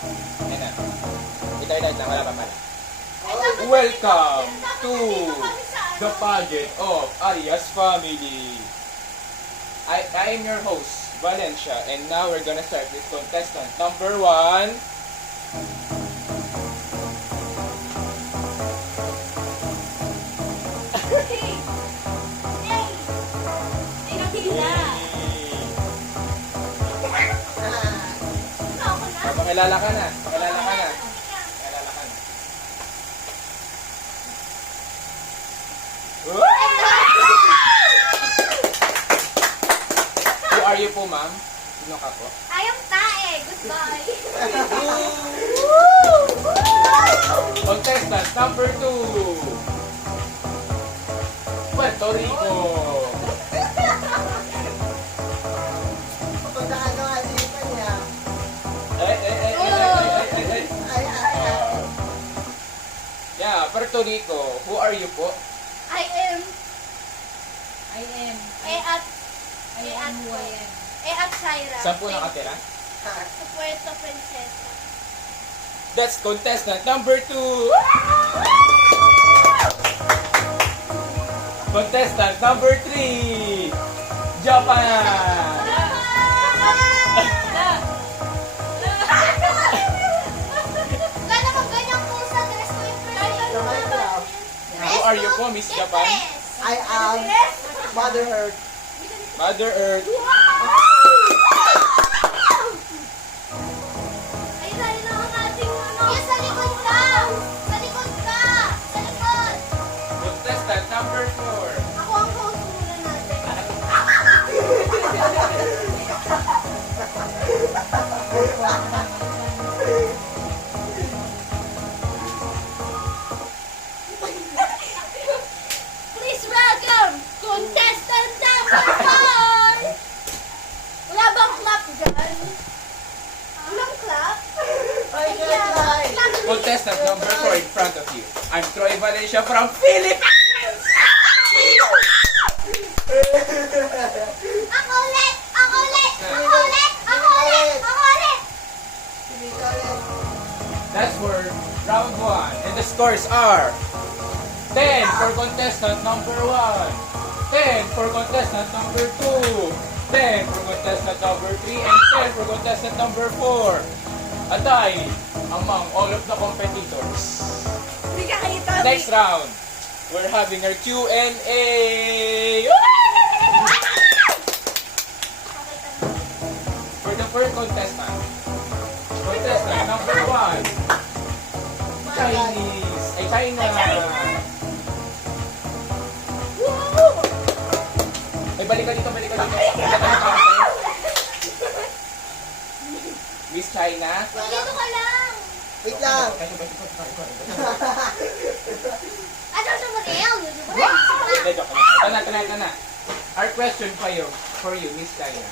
Yan na. Itay-tay lang, wala pa pala. Welcome to the pageant of Arias Family. I am your host, Valencia, and now we're gonna start with contestant number 1. Pakilala ka na. Pakilala ka na. Pakilala ka na. Who are you po, ma'am? Sino ka po? I am Tae. Goodbye. Contestant number 2. Puerto Rico. Yeah, Puerto Rico. Who are you po? I am who I am. at Shaira. Saan po nakatira? Sa Puerto Princesa. That's contestant number 2. Contestant number 3. Japan. Wala naman ganyan po sa dress ko yung Who are you po, Miss Japan? I am Mother Earth. Mother Earth. Ayun na ang ating ano. Yes, sa likod ka! Sa likod ka! Sa likod! Contestant number 4. Ako ang host muna natin. Please welcome contestant number 4! Wala bang clap dyan? Walang clap? Ayan. Contestant number 4 in front of you. I'm Troy Valencia from Philippines. Ako ulit! Ako ulit! Ako ulit! Ako ulit! Ako ulit! That's for round 1. And the scores are 10 for contestant number 1, 10 for contestant number 2, 10 for contestant number 3, and 10 for contestant number 4. A tie among all of the competitors. Hindi ka kita. Next round, we're having our Q&A. For the first contestant, contestant number 1, Chinese. Ay, China. Ay, balik ka dito, balik ka dito. Miss China. Dito ka lang. Wait lang. Ano sa Mariel? Hindi, joke lang. Tana. Our question for you, Miss China.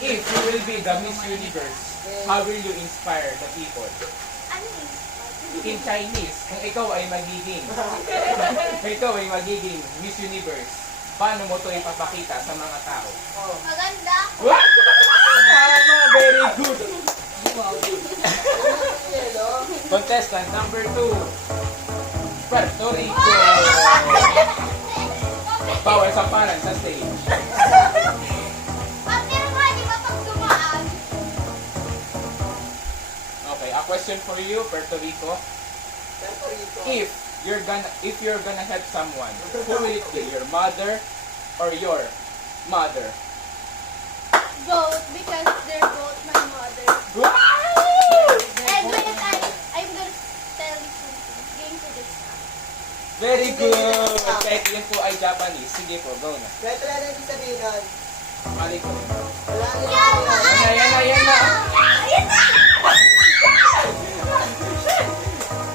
If you will be the Miss Universe, how will you inspire the people? Ano yun? In Chinese, kung ikaw ay magiging Miss Universe, paano mo ito ipapakita sa mga tao? Maganda. What? Tama, very good. Contestant number 2, Puerto Rico. Bawal samparan sa stage. Pero nga, di ba pag dumaan? Okay, a question for you, Puerto Rico. If you're gonna help someone, who will it be? Your mother or your mother? Both, because they're both my mother. And wait, I'm gonna tell you something. Game to this. Very good! Kahit yan po ay Japanese. Sige po, go na. Kahit wala na ibig sabihin nun. Mali ko. Wala na Yan na! Yan na! Yan na!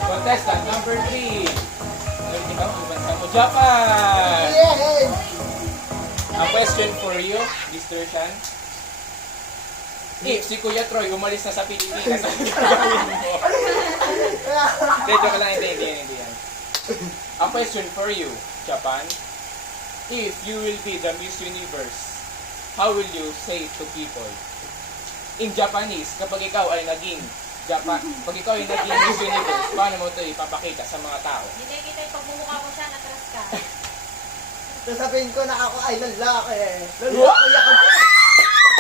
Contestant number 3. Ikaw, ang bansa mo, Japan! Yes! A question for you, Mr. Shan. If si Kuya Troy umalis na sa Pilipinas, ano gagawin mo? Hindi, joke lang, hindi yan. A question for you, Japan. If you will be the Miss Universe, how will you say to people? In Japanese, kapag ikaw ay naging Pag ikaw yung naging Miss Universe, paano mo ito ipapakita sa mga tao? Hindi kita yung pagmumukha ko siya, natras ka. Sasabihin ko na ako ay lalaki. Lalaki ako.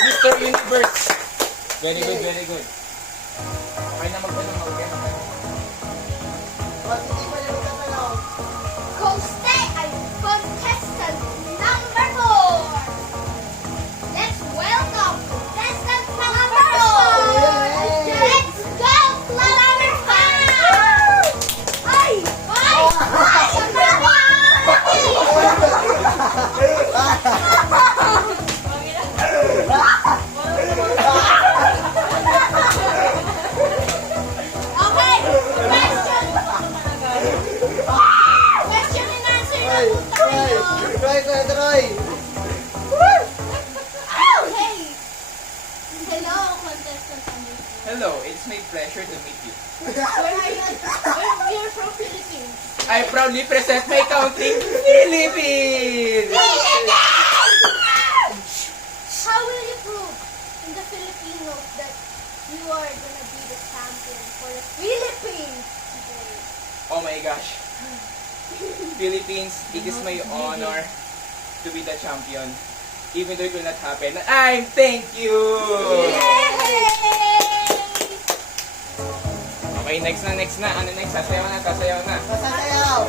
Mr. Universe! Very good, very good. Okay na magtanong, okay na. Ba't hindi pa nila magtatanong? Contestant number 4. Let's welcome contestant number 4. Let's go, club number 5. Ay! Okay, question and answer na Troy! po tayo. Troy! Troy! Okay. Hello, contestant number 4. Hello, it's my pleasure to meet you. Where are you? You're from Philippines. I proudly present my country, Philippines! How will you prove in the Filipinos that you are gonna be the champion for the Philippines today? Oh my gosh. Philippines, it is my honor to be the champion. Even though it will not happen. Thank you! Yay! Okay, next na. Ano next? Sasayaw na. Sasayaw!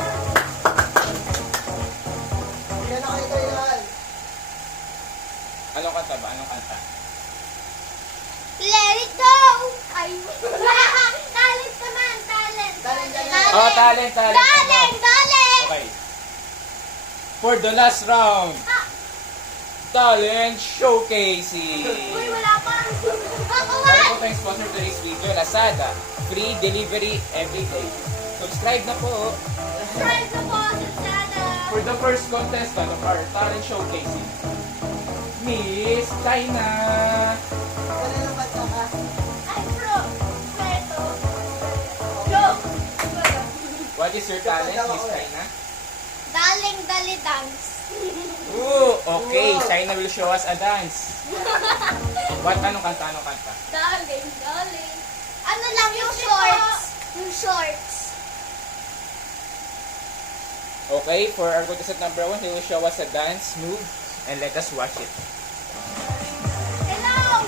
Yan ako ito yan. Anong kanta ba? Anong kanta? Let it go! Ay, talent naman, talent. Oh, talent. Talent. Okay. For the last round, Ah, talent showcasing. uy, wala pa. Ako nga. Para po tayong sponsor to this video, Lazada. Free delivery every day. Subscribe na po. Try to po, Sada. For the first contestant of our talent showcasing, Miss China. Wala nang bata ka. I'm from Puerto. Go! What is your talent, Miss China? Daling dali dance. Ooh, okay. China will show us a dance. Anong kanta? Daling. Ano lang yung shorts? Yung shorts. Okay, for our contestant number 1, he will show us a dance move and let us watch it. Hello!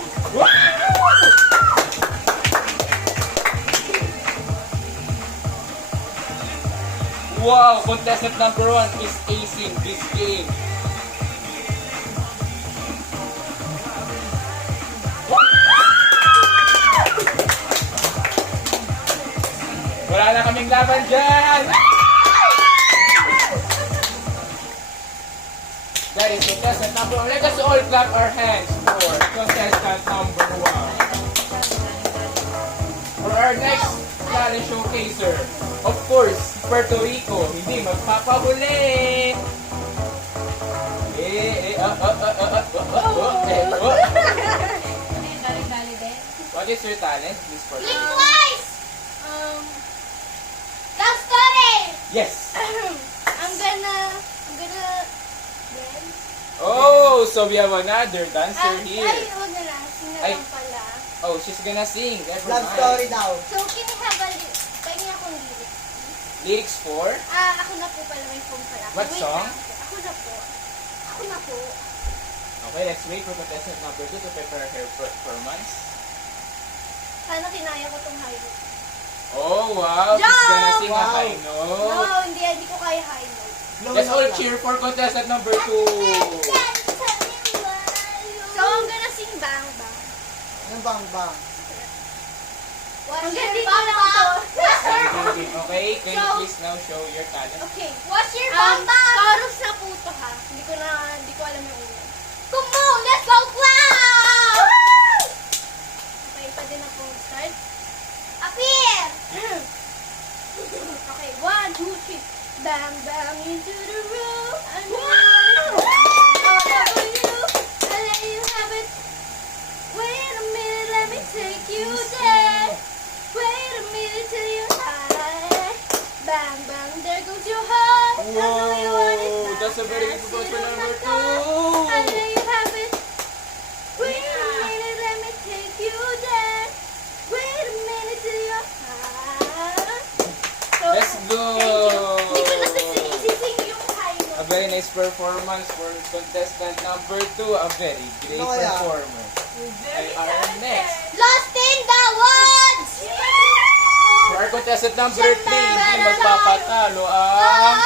Wow, contestant number 1 is acing this game. Wala na kaming laban dyan! That is contestant number 1. Let us all clap our hands for contestant number 1. For our next talent showcaser, of course, Puerto Rico, hindi magpapahuli. Ano yung dali-dali din? What is your talent, Miss Puerto Blink Rico? twice! Love story! Yes! I'm gonna dance. Oh, so we have another dancer Ay, here. huwag na lang. Sino Ay. lang pala. Oh, she's gonna sing. Never Love mind. story daw. So, can you have a Pwede akong lyrics. Lyrics for? Ako na po pala may phone pala. What Wait song? lang. Ako na po. Okay, let's wait for contestant number 2 to prepare her performance. Sana kinaya ko tong high note. Oh, wow. She's gonna sing a Wow. high No, note. hindi ko kaya high note. Let's all cheer for contestant number 2. So, I'm gonna sing Bang Bang. Anong bang? What's your Bang Bang? Okay, can you So- please now show your talent? Okay. What's your Bang Bang? Chorus na po to ha. Hindi ko alam yung una. Come on, let's go clown! Okay, pwede na po start. Appear! Okay, 1, 2, 3. Bang, bang into the room. I'm all over you. I'll let you have it. Wait a minute, let me take you there. Wait a minute till you're high. Bang, bang, there goes your heart. I know you want it. Whoa, that's a very good Sit for on number my car. 2. I'll let you have it. Wait a minute, let me take you there. Wait a minute performance for contestant number 2. A very great Ano kaya? performer. Ay, our next. Lost in the woods! For our contestant number 3, hindi magpapatalo ang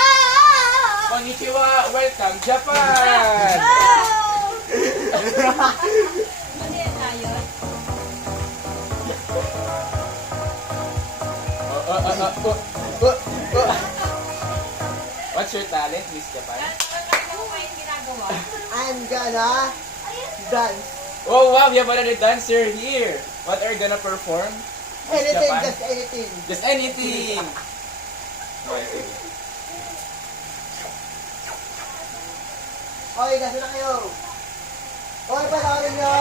Konnichiwa! Welcome, Japan! Ano yan tayo? What's your talent, Miss Japan? Ano mo yung ginagawa? I'm gonna dance. Oh wow, we have another dancer here. What are you gonna perform? Miss Anything, Japan? just anything. Just anything. Okay, sige. Okay, nasa na kayo. Okay, panoorin nyo.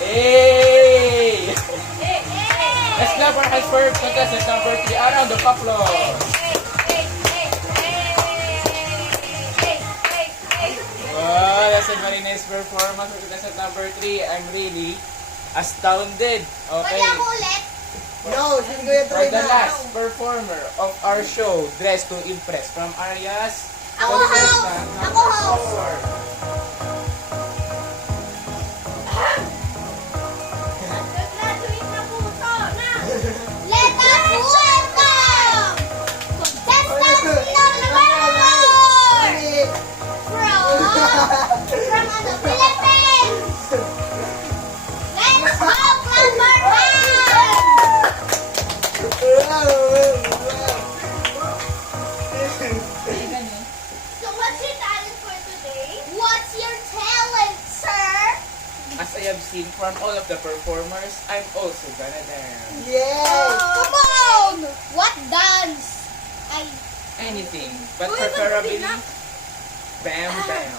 Hey! Eh, Let's clap our hands for contestant number 3. Around the applause. Wow, that's a very nice performance for contestant number 3. I'm really astounded. Pwede Okay. ako ulit? No, sige ko yung For try the na. last performer of our show, Dress to Impress from Arias. Ako house! Ako house! Nag-graduate na po ito na! Let us welcome! Contestant number 4! From ano, Philippines! Let's go, number 1! So what's your talent for today? What's your talent, sir? As I have seen from all of the performers, I'm also gonna dance. Yes! Come on! What dance? I Anything, but Uy, preferably ba't bam bam.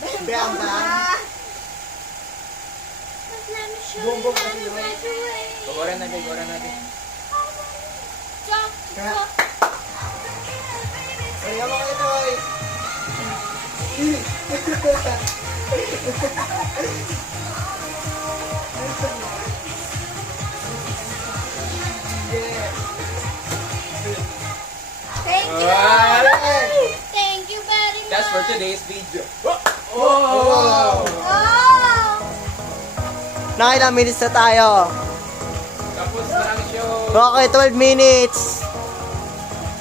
Bam, bam. But let me show Boom, you boom, how to boom. graduate. Gogoran natin. Jump, jump. Kaya mo kayo, Toy. Yeah. Thank you. Ah, Thank you very much. that's for today's video. Oh! Oh! Nakailang minutes na tayo. Tapos na ang show. Okay, 12 minutes.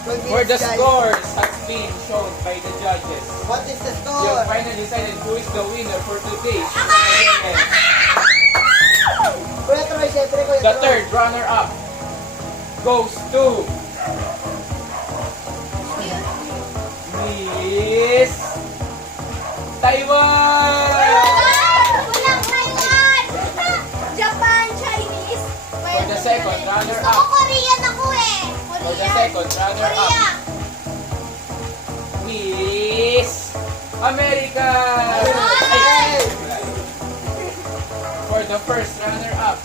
12 For the minutes, guys. scores has been shown by the judges. What is the We score? have finally decided who is the winner for today's event. Kuya Troy, syempre, Kuya The Troy. third runner-up goes to Miss Taiwan! Walang Taiwan! Japan, Chinese. For the second Gusto runner-up. ko Korean ako eh. For the Korean. second runner-up, Korea. Miss America! Hey! For the first runner-up,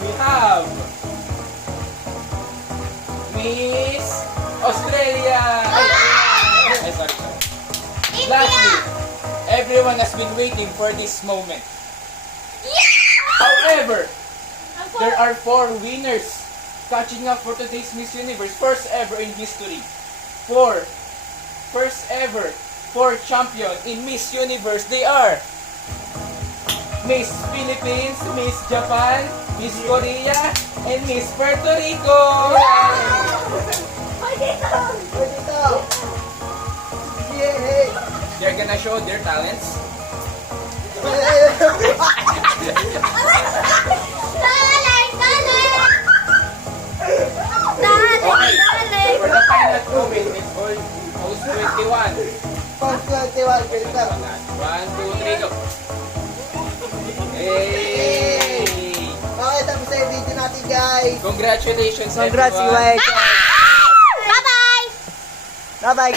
we have Miss Australia! Sorry. India. Lastly, everyone has been waiting for this moment. Yeah! However, there are 4 winners catching up for today's Miss Universe. First ever in history. 4 champion in Miss Universe. They are Miss Philippines, Miss Japan, Miss Korea, and Miss Puerto Rico. Ay, dito. Kuya dito. Yeah! They're gonna show their talents. Talent, talent. Okay, Talent, for the final moment, it's all host 21. Pag 21, Kuya dito. 1, 2, 3, go. Hey! Okay, tapos na yung video natin, guys. Congratulations, Congrats, everyone. Iway. Bye-bye. Bye-bye.